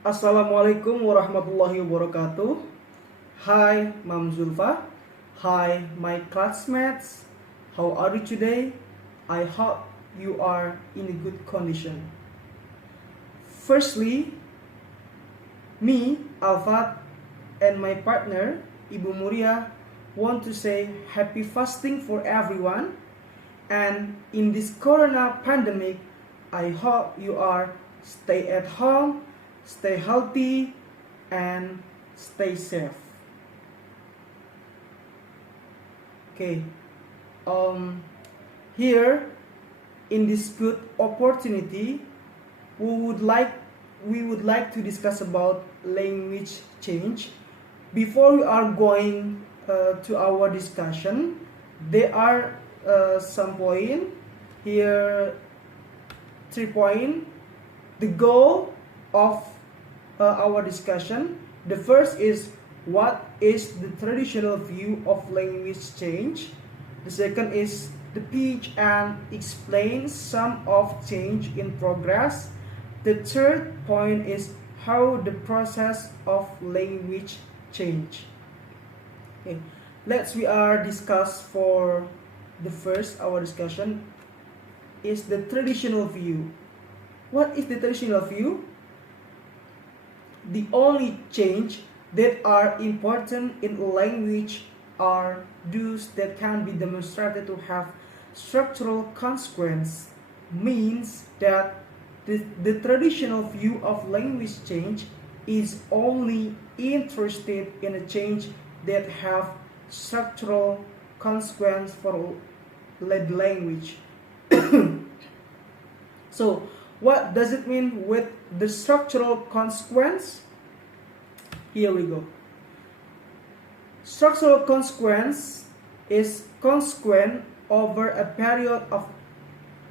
Assalamualaikum warahmatullahi wabarakatuh. Hi, Mam Zulfa. Hi, my classmates. How are you today? I hope you are in a good condition. Firstly, me, Alfat, and my partner, Ibu Muriyah, want to say happy fasting for everyone. And in this corona pandemic, I hope you are stay at home, stay healthy, and stay safe. Okay. Here in this good opportunity, we would like to discuss about language change. Before we are going to our discussion, there are some point here, 3 points. The goal of our discussion. The first is what is the traditional view of language change. The second is the pitch and explain some of change in progress. The third point is how the process of language change. Okay, we are discuss for the first our discussion is the traditional view. What is the traditional view? The only change that are important in language are those that can be demonstrated to have structural consequence. Means that the traditional view of language change is only interested in a change that have structural consequence for the language. So what does it mean with the structural consequence? Here we go. Structural consequence is consequent over a period of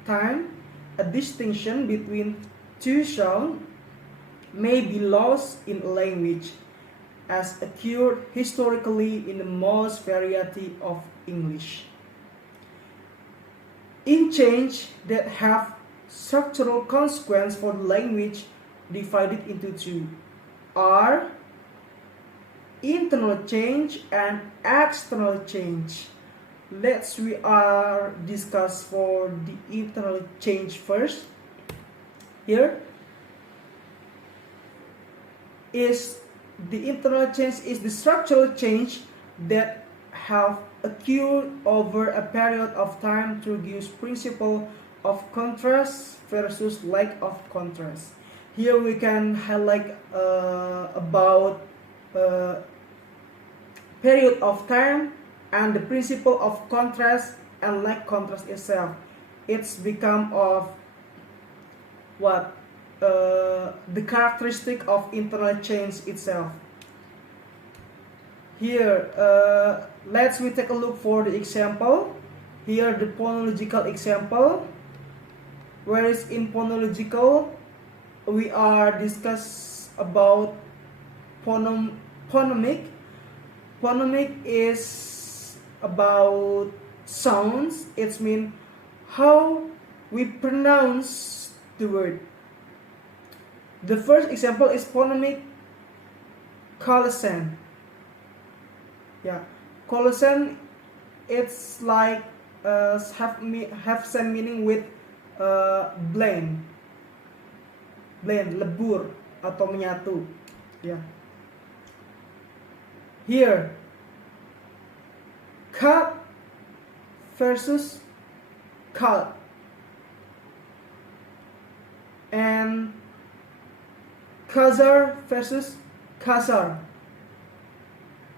time. A distinction between two sounds may be lost in language, as occurred historically in the most variety of English. In change that have structural consequence for the language divided into two are internal change and external change. We are discuss for the internal change first. Here is the internal change is the structural change that have occurred over a period of time through use principle of contrast versus lack of contrast. Here we can highlight about period of time and the principle of contrast and lack contrast itself. It's become of what the characteristic of internal change itself. Here we take a look for the example. Here the phonological example. Whereas in phonological, we are discuss about phonemic. Phonemic is about sounds. It means how we pronounce the word. The first example is phonemic collision. Yeah, collision. It's like have same meaning with blend, lebur atau menyatu. Yeah. Here, cut versus cut, and khazar versus khazar,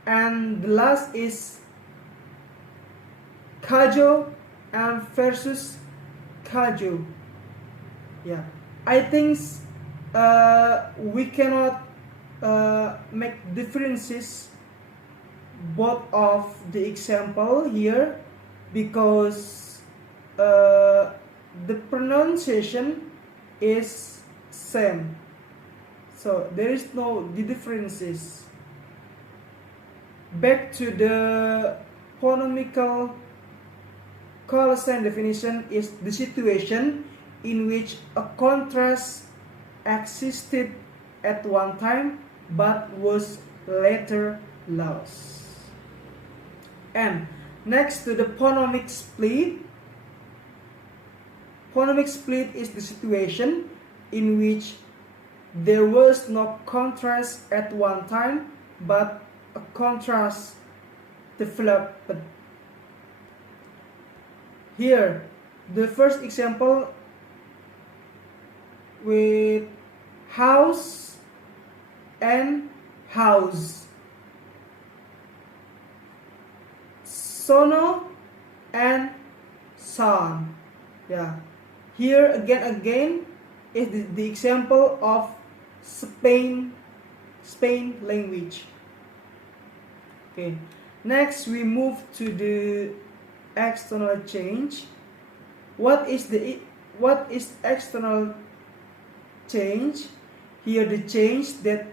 and the last is kajo and versus kajo. Yeah, I think we cannot make differences both of the example here because the pronunciation is same, so there is no the differences. Back to the phonemical collision definition is the situation in which a contrast existed at one time but was later lost. And next to the phonemic split. Phonemic split is the situation in which there was no contrast at one time, but a contrast developed. Here, the first example with house and house, sono and son. Yeah. Here again is the example of Spain language. Okay. Next we move to the external change. What is external change? Here the change that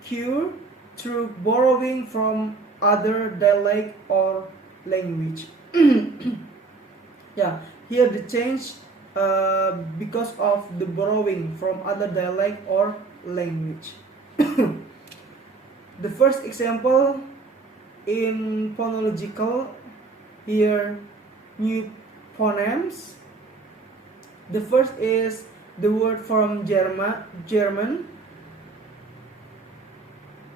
occur through borrowing from other dialect or language. Yeah, here the change because of the borrowing from other dialect or language. The first example in phonological, here new phonemes. The first is the word from German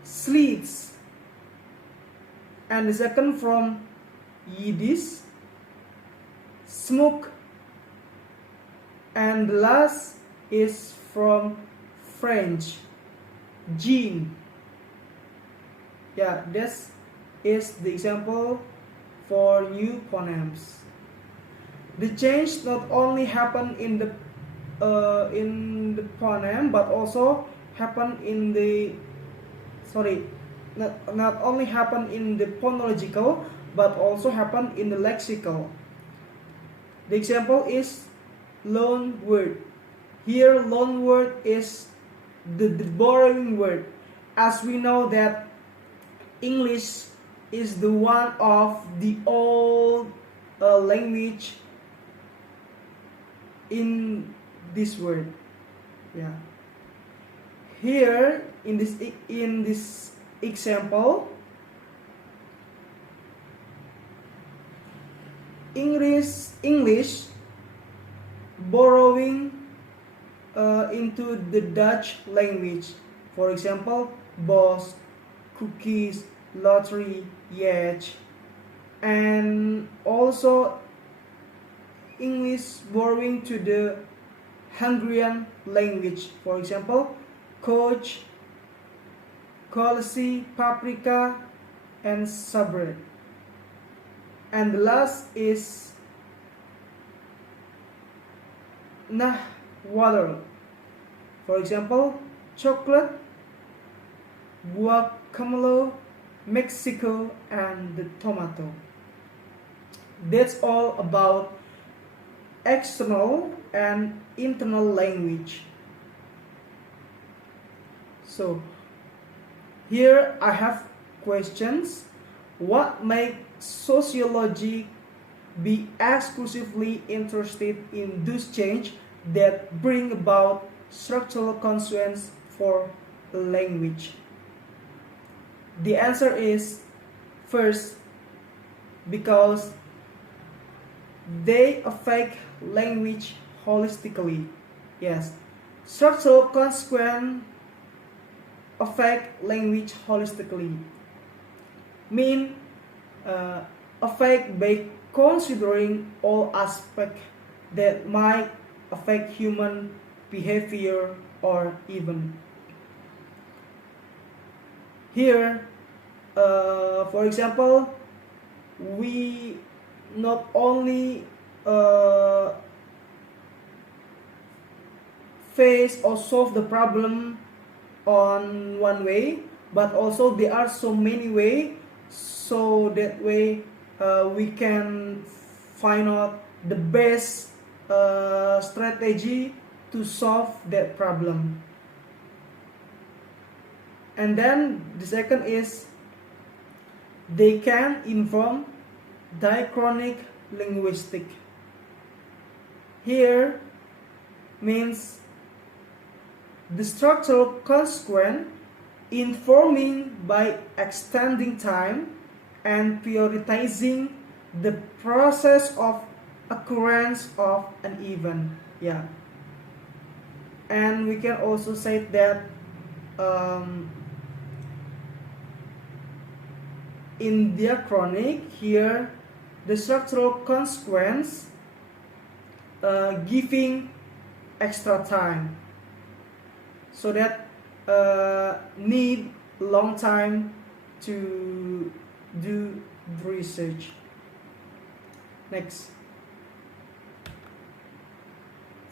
Sleets, and the second from Yiddish Smoke, and the last is from French Jean. Yeah, this is the example for new phonemes. The change not only happen in the phoneme, but also happen in the not only happen in the phonological, but also happen in the lexical. The example is loan word. Here loan word is the borrowing word, as we know that English is the one of the old language in this word. Yeah. Here in this example, English borrowing into the Dutch language. For example, boss, cookies, lottery, yacht, and also English borrowing to the Hungarian language. For example, coach, kolesi, paprika, and sabre. And the last is water. For example, chocolate, guacamole, Mexico, and the tomato. That's all about external and internal language. So here I have questions. What makes sociology be exclusively interested in those change that bring about structural consequence for language? The answer is first, because they affect language holistically. Yes, structural consequence affect language holistically. Mean affect by considering all aspects that might affect human behavior or even. Here, for example, we not only face or solve the problem on one way, but also there are so many ways, so that way we can find out the best strategy to solve that problem. And then the second is they can inform diachronic linguistic. Here means the structural consequence in forming by extending time and prioritizing the process of occurrence of an event. Yeah, and we can also say that in diachronic here the structural consequence giving extra time, so that need long time to do the research. Next,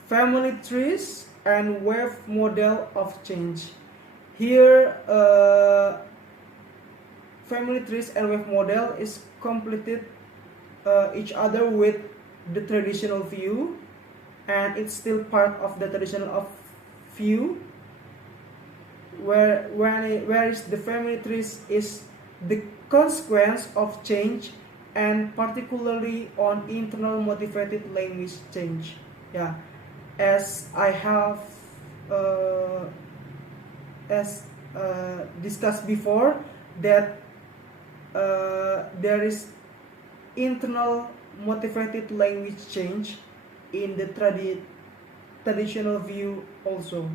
family trees and wave model of change. Here family trees and wave model is completed each other with the traditional view, and it's still part of the traditional view, where is the family trees is the consequence of change, and particularly on internal motivated language change. Yeah, as I have discussed before, that there is internal motivated language change in the traditional view also.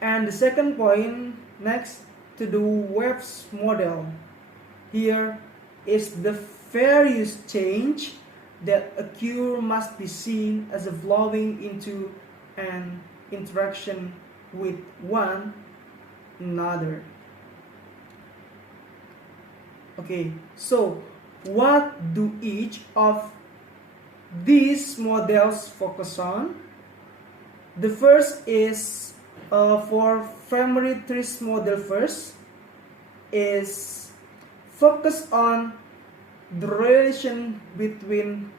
And the second point, next to the waves model, here is the various change that occur must be seen as a flowing into an interaction with one another. Okay, so what do each of these models focus on? The first is for family trees model first is focus on the relation between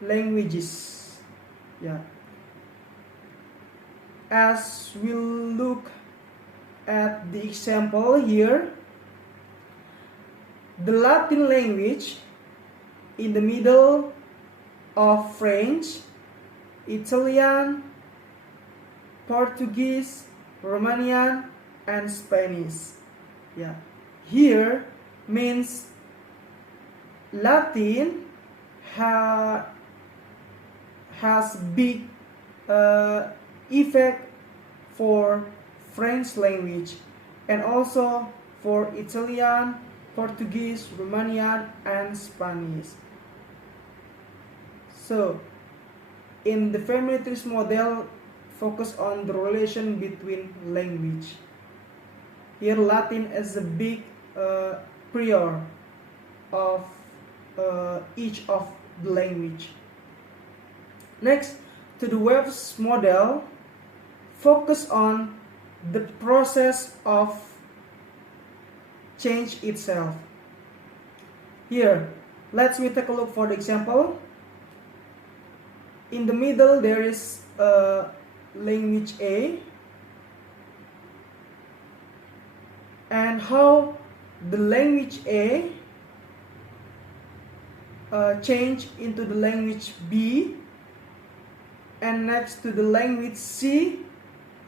languages. Yeah, as we'll look at the example here, the Latin language in the middle of French, Italian, Portuguese, Romanian, and Spanish. Yeah, here means Latin has big effect for French language, and also for Italian, Portuguese, Romanian, and Spanish. So in the family trees model, focus on the relation between language. Here Latin is a big prior of each of the language. Next, to the waves model, focus on the process of change itself. Here, let's take a look for the example. In the middle there is language A, and how the language A change into the language B, and next to the language C,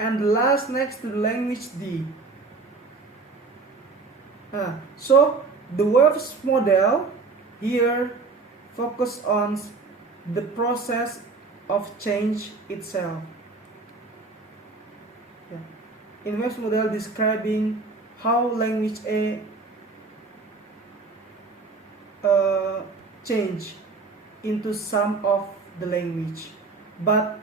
and last next to the language D. So the waves model here focus on the process of change itself. Yeah. In waves model describing how language A change into some of the language, but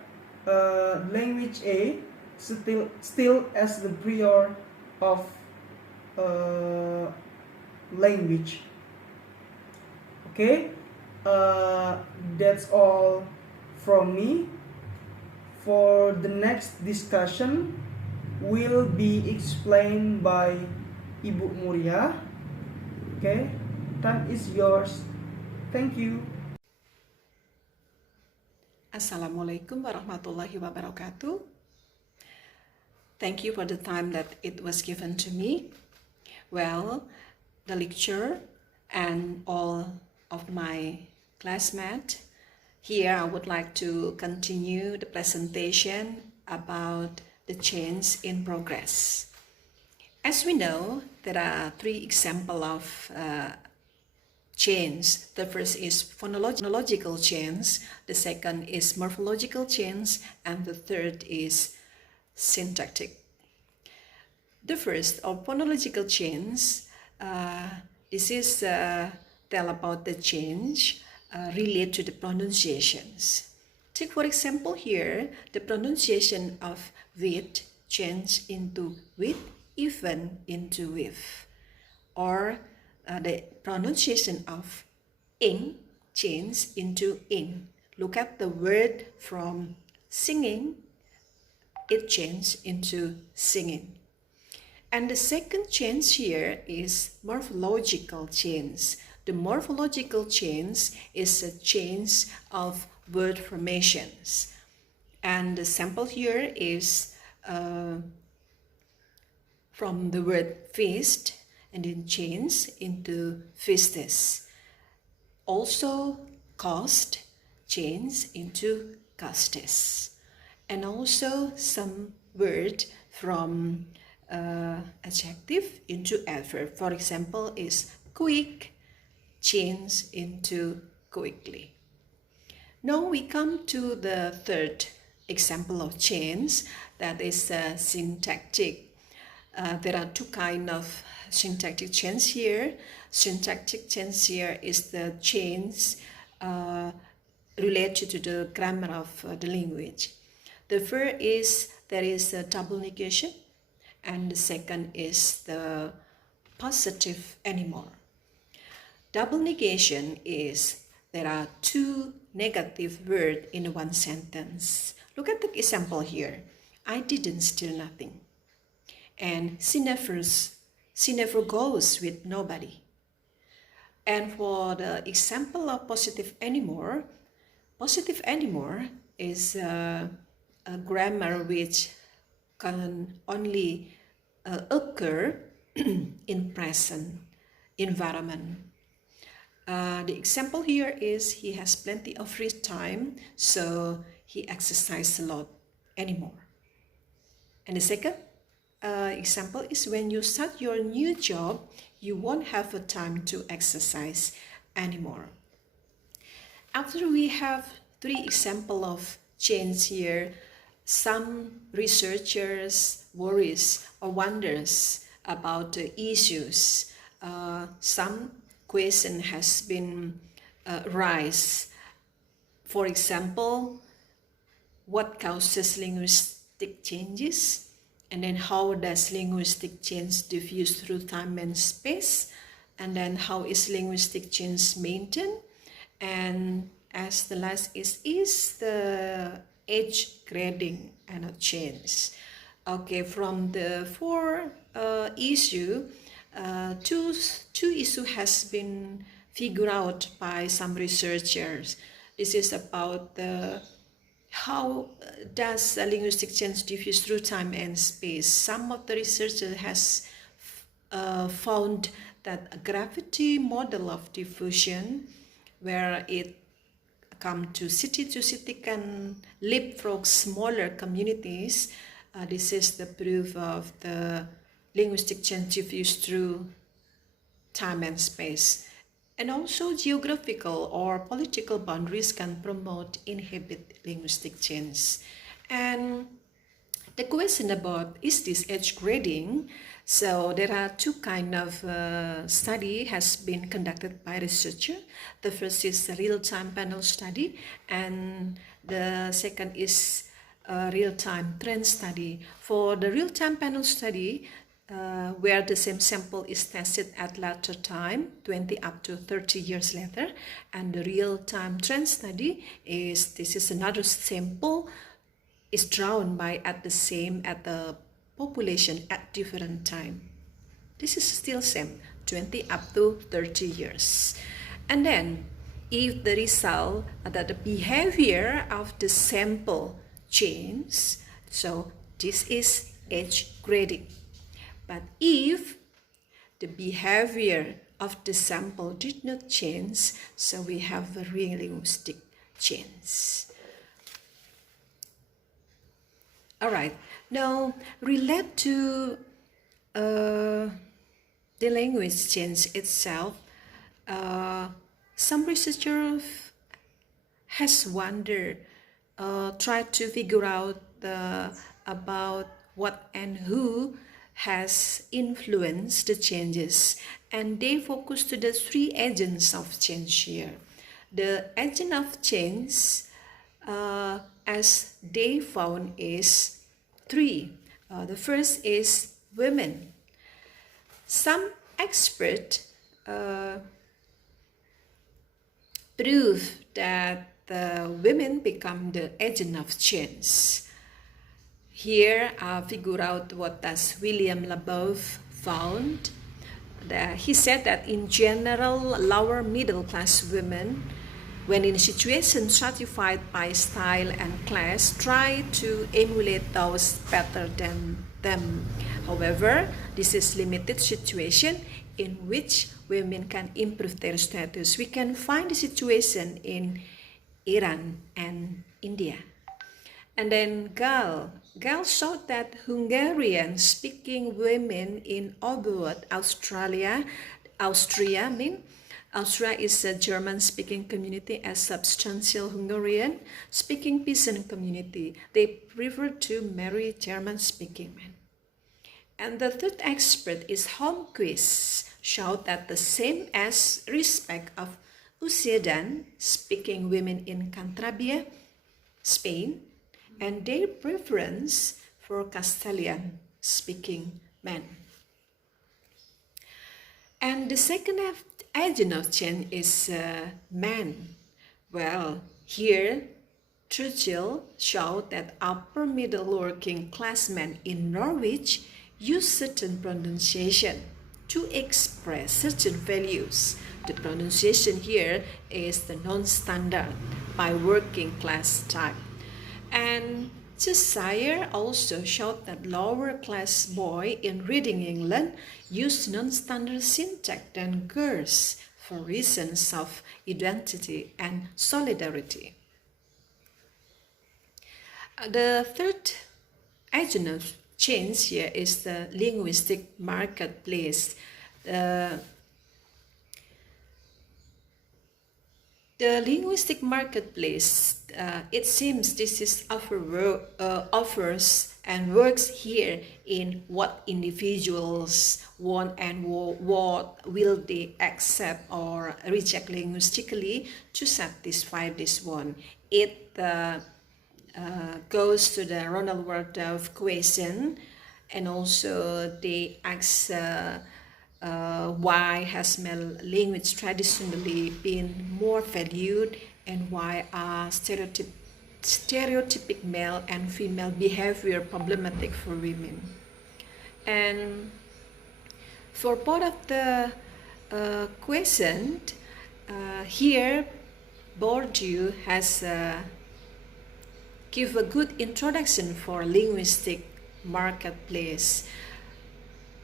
language A still as the prior of language. Okay, that's all from me. For the next discussion will be explained by Ibu Muriyah. Okay, time is yours. Thank you. Assalamualaikum warahmatullahi wabarakatuh. Thank you for the time that it was given to me. Well, the lecturer and all of my classmates, here I would like to continue the presentation about the change in progress. As we know, there are three examples of change. The first is phonological change, the second is morphological change, and the third is syntactic. The first, of phonological change, this is tell about the change related to the pronunciations. Take for example here, the pronunciation of with change into with, even into with, or the pronunciation of ing change into ing. Look at the word from singing, it changed into singing. And the second change here is morphological change. The morphological change is a change of word formations. And the sample here is from the word feast and then change into feastes. Also cost change into costes. And also some word from adjective into adverb. For example, is quick change into quickly. Now we come to the third example of change, that is syntactic. There are two kinds of syntactic change here. Syntactic change here is the change related to the grammar of the language. The first is there is a double negation, and the second is the positive anymore. Double negation is there are two negative words in one sentence. Look at the example here. I didn't steal nothing. And she never goes with nobody. And for the example of positive anymore is a grammar which can only occur in present environment. The example here is he has plenty of free time, so he exercises a lot anymore. And the second example is when you start your new job, you won't have a time to exercise anymore. After we have three examples of change here, some researchers worries or wonders about the issues. Some question has been raised. For example, what causes linguistic changes? And then how does linguistic change diffuse through time and space? And then how is linguistic change maintained? And as the last is the age grading and a change. Okay, from the four issue, two issue has been figured out by some researchers. This is about the how does a linguistic change diffuse through time and space. Some of the researchers has found that a gravity model of diffusion, where it come to city can leapfrog smaller communities. This is the proof of the linguistic change diffused through time and space. And also geographical or political boundaries can promote inhibit linguistic change. And the question about is this age grading? So there are two kind of study has been conducted by researcher. The first is a real-time panel study, and the second is a real-time trend study. For the real-time panel study, where the same sample is tested at later time, 20 up to 30 years later, and the real-time trend study this is another sample is drawn by at the population at different time. This is still same, 20 up to 30 years. And then if the result that the behavior of the sample change, so this is age grading. But if the behavior of the sample did not change, so we have a real linguistic change. All right, Now, relate to the language change itself. Some researchers has wondered, tried to figure out about what and who has influenced the changes, and they focus to the three agents of change here. The agent of change, as they found, is three. The first is women. Some experts prove that the women become the agent of change. Here I figure out what does William Labov found. He said that in general, lower middle class women, when in a situation stratified by style and class, try to emulate those better than them. However, this is limited situation in which women can improve their status. We can find the situation in Iran and India. And then Gall showed that Hungarian-speaking women in Oberud, Austria is a German-speaking community, a substantial Hungarian-speaking peasant community. They prefer to marry German-speaking men. And the third expert is Holmquist, showed that the same as respect of Usedan-speaking women in Cantabria, Spain, and their preference for Castilian-speaking men. And the second agent of change is man. Well, here Churchill showed that upper middle working class men in Norwich use certain pronunciation to express certain values. The pronunciation here is the non-standard by working class type. And Cheshire also showed that lower class boys in Reading, England use non-standard syntax than girls for reasons of identity and solidarity. The third agent of change here is the linguistic marketplace. The linguistic marketplace, it seems this is offers and works here in what individuals want and what will they accept or reject linguistically to satisfy this one. It goes to the Ronald Wardorf question, and also they ask why has male language traditionally been more valued, and why are stereotypic male and female behavior problematic for women. And for both of the question, here Bourdieu has give a good introduction for linguistic marketplace.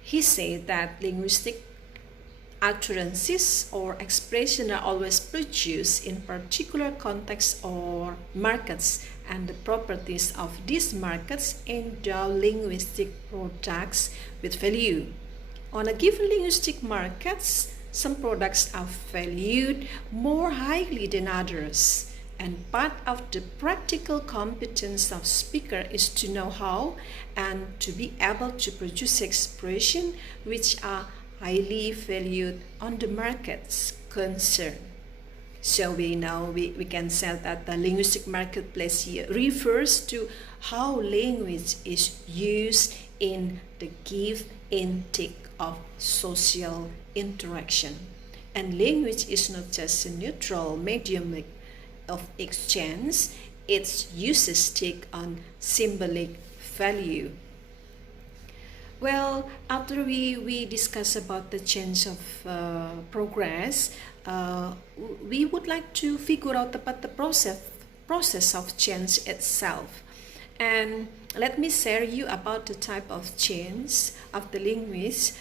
He said that linguistic utterances or expression are always produced in particular contexts or markets, and the properties of these markets endow linguistic products with value. On a given linguistic markets, some products are valued more highly than others. And part of the practical competence of speaker is to know how and to be able to produce expressions which are highly valued on the markets concerned. So we know we can say that the linguistic marketplace here refers to how language is used in the give and take of social interaction. And language is not just a neutral medium of exchange, its uses take on symbolic value. Well, after we discuss about the change of progress, we would like to figure out about the process of change itself. And let me share you about the type of change of the language.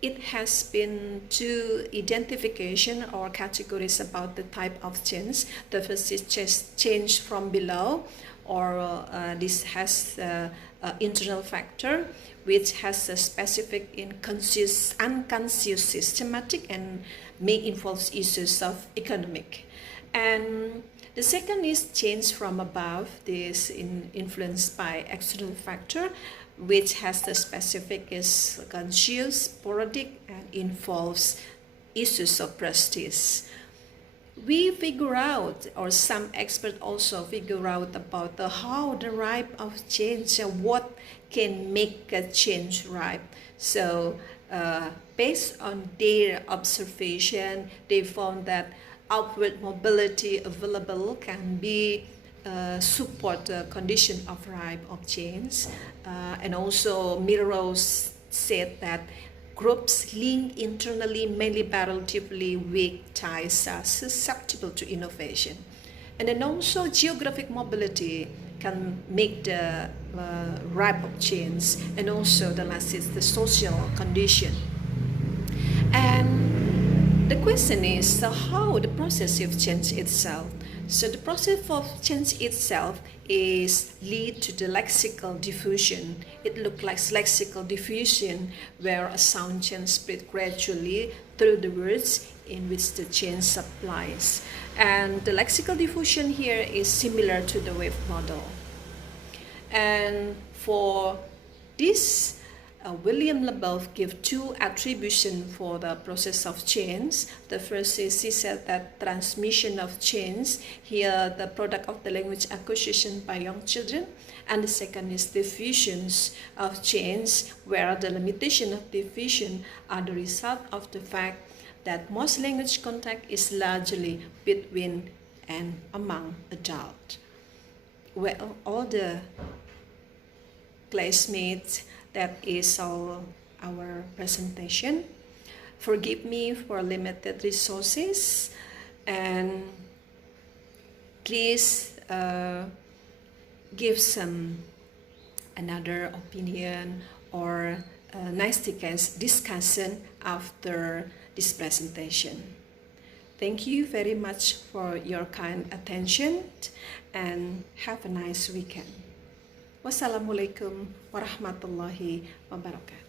It has been two identification or categories about the type of change. The first is just change from below, or this has internal factor which has a specific unconscious systematic and may involve issues of economic. And the second is change from above. This influenced by external factor which has the specific is conscious, sporadic, and involves issues of prestige. We figure out, or some experts also figure out about how the ripe of change and what can make a change ripe. So based on their observation, they found that outward mobility available can be support the condition of ripe of change. And also Mirrors said that groups linked internally mainly by relatively weak ties are susceptible to innovation. And then also geographic mobility can make the ripe of change, and also the last is the social condition. And the question is how the process of change itself. So the process of change itself is lead to the lexical diffusion. It looks like lexical diffusion where a sound change spread gradually through the words in which the change applies. And the lexical diffusion here is similar to the wave model. And for this, William Labov gave two attributions for the process of change. The first is he said that transmission of change, here the product of the language acquisition by young children. And the second is diffusions of change, where the limitation of diffusion are the result of the fact that most language contact is largely between and among adults. Well, all the classmates, that is all our presentation. Forgive me for limited resources, and please give some another opinion or nice discussion after this presentation. Thank you very much for your kind attention, and have a nice weekend. Wassalamualaikum warahmatullahi wabarakatuh.